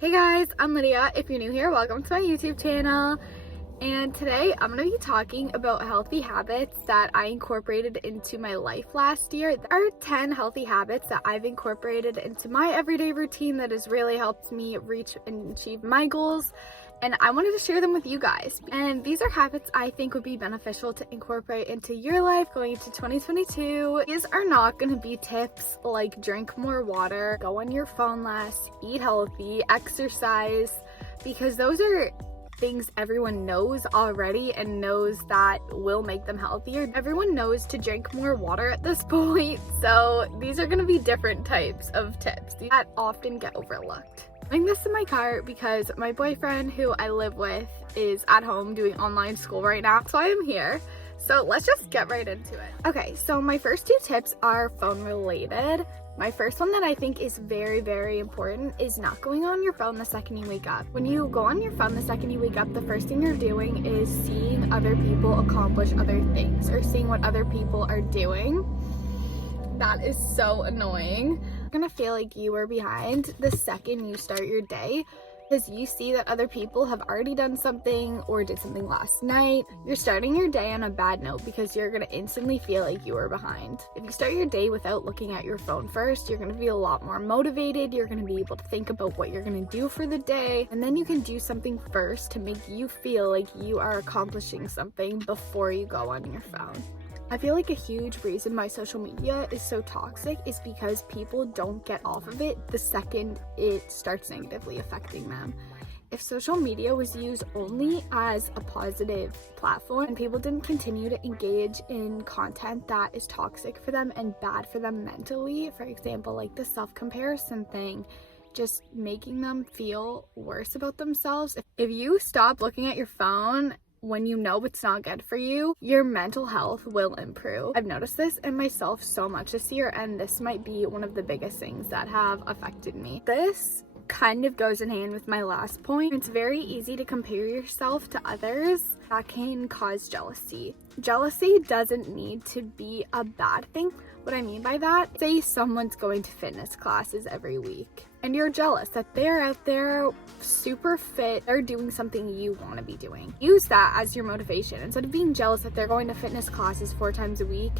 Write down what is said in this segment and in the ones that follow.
Hey guys, I'm Lydia. If you're new here, welcome to my YouTube channel. And today I'm going to be talking about healthy habits that I incorporated into my life last year. There are 10 healthy habits that I've incorporated into my everyday routine that has really helped me reach and achieve my goals. And I wanted to share them with you guys. And these are habits I think would be beneficial to incorporate into your life going into 2022. These are not going to be tips like drink more water, go on your phone less, eat healthy, exercise, because those are things everyone knows already and knows that will make them healthier. Everyone knows to drink more water at this point, so these are going to be different types of tips that often get overlooked. I'm doing this in my car because my boyfriend, who I live with, is at home doing online school right now, so I am here. So let's just get right into it. Okay, so my first two tips are phone related. My first one that I think is very, very important is not going on your phone the second you wake up. When you go on your phone the second you wake up, the first thing you're doing is seeing other people accomplish other things or seeing what other people are doing. That is so annoying. You're gonna feel like you are behind the second you start your day because you see that other people have already done something or did something last night. You're starting your day on a bad note because you're gonna instantly feel like you are behind. If you start your day without looking at your phone first, you're gonna be a lot more motivated. You're gonna be able to think about what you're gonna do for the day, and then you can do something first to make you feel like you are accomplishing something before you go on your phone. I feel like a huge reason why social media is so toxic is because people don't get off of it the second it starts negatively affecting them. If social media was used only as a positive platform and people didn't continue to engage in content that is toxic for them and bad for them mentally, for example, like the self-comparison thing, just making them feel worse about themselves. If you stop looking at your phone when you know it's not good for you, your mental health will improve. I've noticed this in myself so much this year, and this might be one of the biggest things that have affected me. This kind of goes in hand with my last point. It's very easy to compare yourself to others. That can cause jealousy. Jealousy doesn't need to be a bad thing. What I mean by that, say someone's going to fitness classes every week and you're jealous that they're out there super fit, they're doing something you want to be doing. Use that as your motivation. Instead of being jealous that they're going to fitness classes 4 times a week,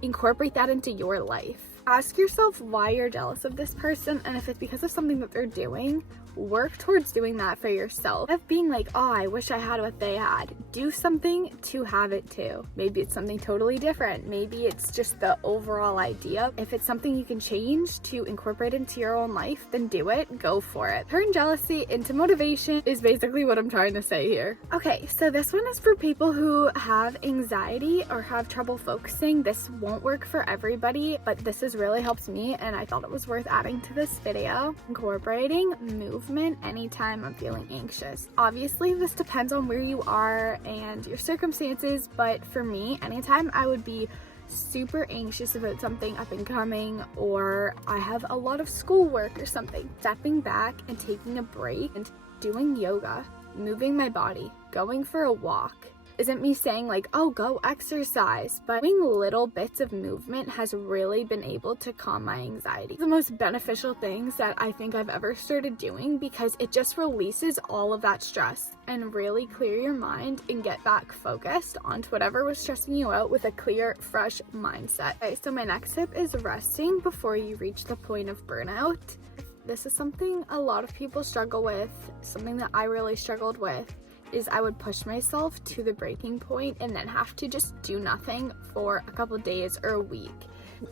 incorporate that into your life. Ask yourself why you're jealous of this person, and if it's because of something that they're doing, work towards doing that for yourself. Instead of being like, oh, I wish I had what they had, do something to have it too. Maybe it's something totally different. Maybe it's just the overall idea. If it's something you can change to incorporate into your own life, then do it. Go for it. Turn jealousy into motivation is basically what I'm trying to say here. Okay, so this one is for people who have anxiety or have trouble focusing. This won't work for everybody, but this has really helped me and I thought it was worth adding to this video. Incorporating movement anytime I'm feeling anxious. Obviously, this depends on where you are and your circumstances, but for me, anytime I would be super anxious about something up and coming, or I have a lot of schoolwork or something, stepping back and taking a break and doing yoga, moving my body, going for a walk, isn't me saying like, oh, go exercise, but doing little bits of movement has really been able to calm my anxiety. The most beneficial things that I think I've ever started doing, because it just releases all of that stress and really clear your mind and get back focused onto whatever was stressing you out with a clear, fresh mindset. Okay, so my next tip is resting before you reach the point of burnout. This is something a lot of people struggle with, something that I really struggled with. Is I would push myself to the breaking point and then have to just do nothing for a couple days or a week.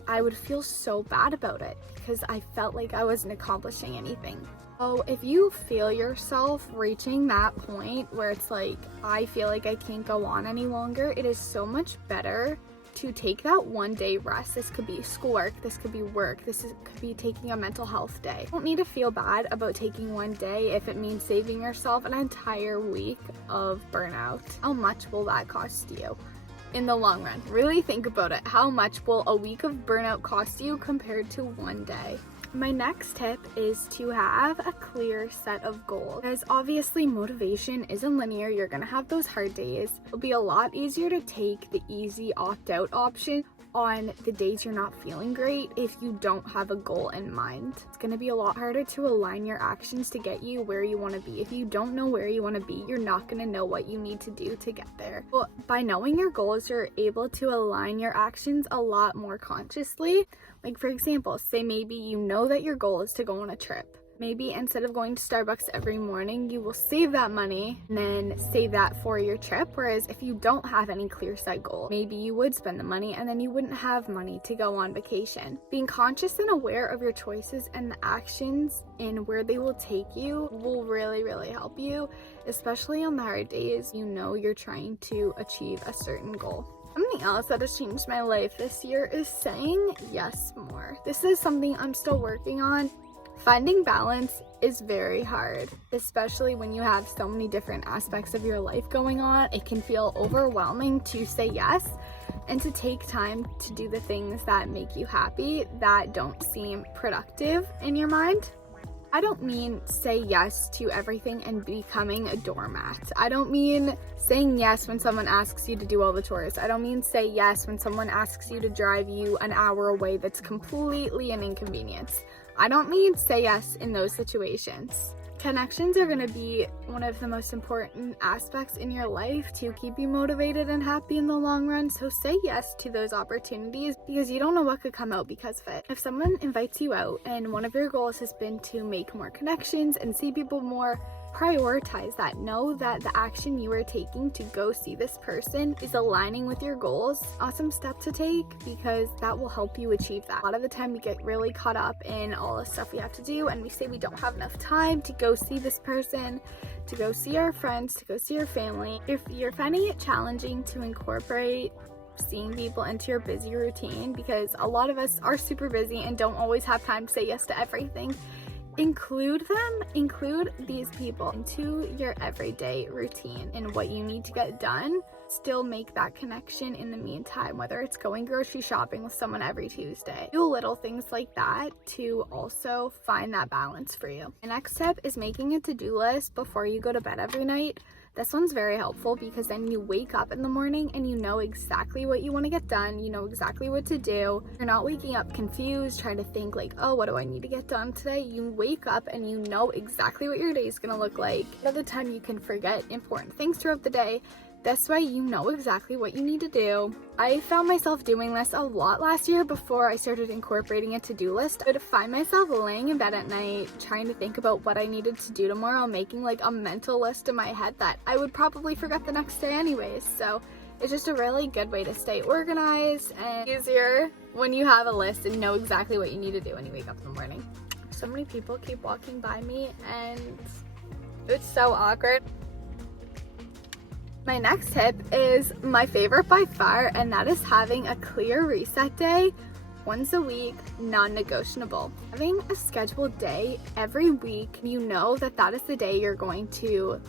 I would feel so bad about it because I felt like I wasn't accomplishing anything. So if you feel yourself reaching that point where it's like, I feel like I can't go on any longer, it is so much better to take that 1 day rest. This could be schoolwork, this could be work, could be taking a mental health day. You don't need to feel bad about taking 1 day if it means saving yourself an entire week of burnout. How much will that cost you in the long run? Really think about it. How much will a week of burnout cost you compared to 1 day? My next tip is to have a clear set of goals, because obviously motivation isn't linear. You're gonna have those hard days. It'll be a lot easier to take the easy opt-out option on the days you're not feeling great if you don't have a goal in mind. It's going to be a lot harder to align your actions to get you where you want to be. If you don't know where you want to be, you're not going to know what you need to do to get there. Well, by knowing your goals, you're able to align your actions a lot more consciously. Like, for example, say maybe you know that your goal is to go on a trip. Maybe instead of going to Starbucks every morning, you will save that money and then save that for your trip. Whereas if you don't have any clear set goal, maybe you would spend the money and then you wouldn't have money to go on vacation. Being conscious and aware of your choices and the actions and where they will take you will really, really help you, especially on the hard days you know you're trying to achieve a certain goal. Something else that has changed my life this year is saying yes more. This is something I'm still working on. Finding balance is very hard, especially when you have so many different aspects of your life going on. It can feel overwhelming to say yes and to take time to do the things that make you happy that don't seem productive in your mind. I don't mean say yes to everything and becoming a doormat. I don't mean saying yes when someone asks you to do all the chores. I don't mean say yes when someone asks you to drive you an hour away that's completely an inconvenience. I don't mean say yes in those situations. Connections are going to be one of the most important aspects in your life to keep you motivated and happy in the long run. So say yes to those opportunities because you don't know what could come out because of it. If someone invites you out and one of your goals has been to make more connections and see people more, prioritize that. Know that the action you are taking to go see this person is aligning with your goals. Awesome step to take because that will help you achieve that. A lot of the time we get really caught up in all the stuff we have to do and we say we don't have enough time to go see this person, to go see our friends, to go see our family. If you're finding it challenging to incorporate seeing people into your busy routine, because a lot of us are super busy and don't always have time to say yes to everything, include these people into your everyday routine and what you need to get done. Still make that connection in the meantime, whether it's going grocery shopping with someone every Tuesday. Do little things like that to also find that balance for you. The next step is making a to-do list before you go to bed every night. This one's very helpful because then you wake up in the morning and you know exactly what you want to get done. You know exactly what to do. You're not waking up confused, trying to think like, oh, what do I need to get done today? You wake up and you know exactly what your day is going to look like. Another time you can forget important things throughout the day. This way you know exactly what you need to do. I found myself doing this a lot last year before I started incorporating a to-do list. I would find myself laying in bed at night trying to think about what I needed to do tomorrow, making like a mental list in my head that I would probably forget the next day anyways. So it's just a really good way to stay organized and easier when you have a list and know exactly what you need to do when you wake up in the morning. So many people keep walking by me and it's so awkward. My next tip is my favorite by far, and that is having a clear reset day once a week, non-negotiable. Having a scheduled day every week, you know that that is the day you're going to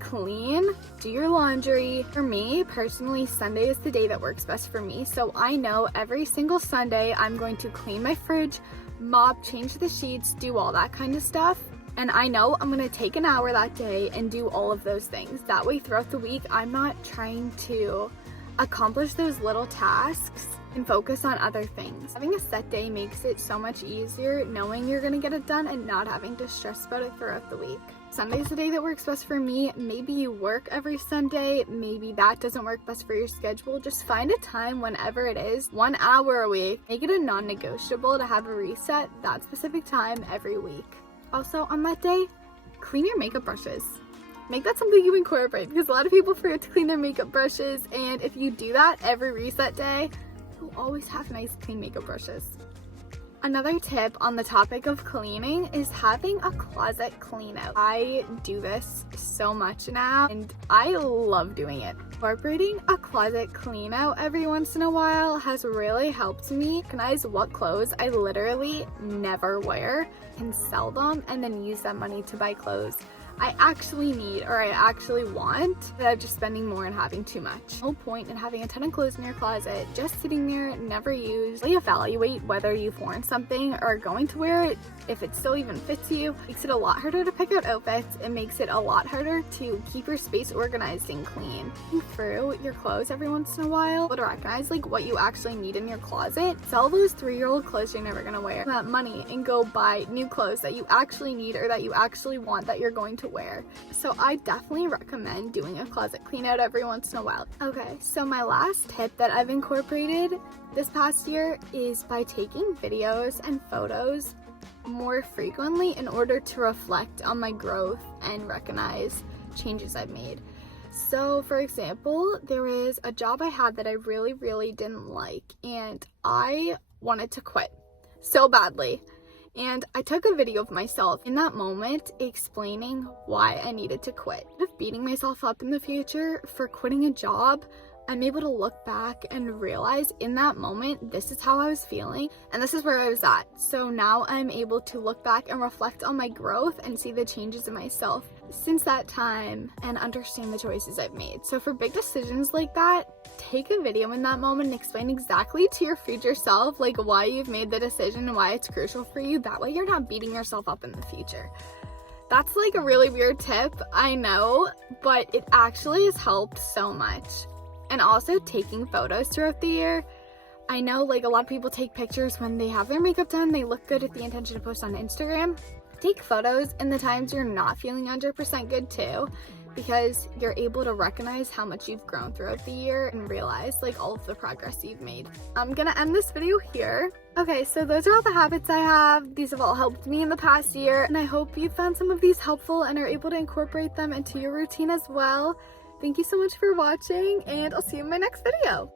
clean, do your laundry. For me, personally, Sunday is the day that works best for me. So I know every single Sunday I'm going to clean my fridge, mop, change the sheets, do all that kind of stuff. And I know I'm going to take an hour that day and do all of those things. That way throughout the week, I'm not trying to accomplish those little tasks and focus on other things. Having a set day makes it so much easier knowing you're going to get it done and not having to stress about it throughout the week. Sunday's the day that works best for me. Maybe you work every Sunday. Maybe that doesn't work best for your schedule. Just find a time whenever it is, 1 hour a week. Make it a non-negotiable to have a reset that specific time every week. Also, on that day, clean your makeup brushes. Make that something you incorporate because a lot of people forget to clean their makeup brushes, and if you do that every reset day, you'll always have nice clean makeup brushes. Another tip on the topic of cleaning is having a closet clean out. I do this so much now and I love doing it. Incorporating a closet clean out every once in a while has really helped me recognize what clothes I literally never wear and sell them and then use that money to buy clothes I actually need or I actually want instead of just spending more and having too much. No point in having a ton of clothes in your closet just sitting there, never used. Really evaluate whether you've worn some something or are going to wear it, if it still even fits you, it makes it a lot harder to pick out outfits. It makes it a lot harder to keep your space organized and clean. Think through your clothes every once in a while, but recognize like what you actually need in your closet. Sell those 3-year-old clothes you're never gonna wear that money and go buy new clothes that you actually need or that you actually want that you're going to wear. So I definitely recommend doing a closet clean out every once in a while. Okay, so my last tip that I've incorporated this past year is by taking videos and photos more frequently in order to reflect on my growth and recognize changes I've made. So for example, there was a job I had that I really didn't like, and I wanted to quit so badly. And I took a video of myself in that moment explaining why I needed to quit. Instead of beating myself up in the future for quitting a job, I'm able to look back and realize in that moment, this is how I was feeling and this is where I was at. So now I'm able to look back and reflect on my growth and see the changes in myself since that time and understand the choices I've made. So for big decisions like that, take a video in that moment and explain exactly to your future self like why you've made the decision and why it's crucial for you. That way you're not beating yourself up in the future. That's like a really weird tip, I know, but it actually has helped so much. And also taking photos throughout the year. I know like a lot of people take pictures when they have their makeup done, they look good with the intention to post on Instagram. Take photos in the times you're not feeling 100% good too, because you're able to recognize how much you've grown throughout the year and realize like all of the progress you've made. I'm gonna end this video here. Okay, so those are all the habits I have. These have all helped me in the past year, and I hope you found some of these helpful and are able to incorporate them into your routine as well. Thank you so much for watching, and I'll see you in my next video.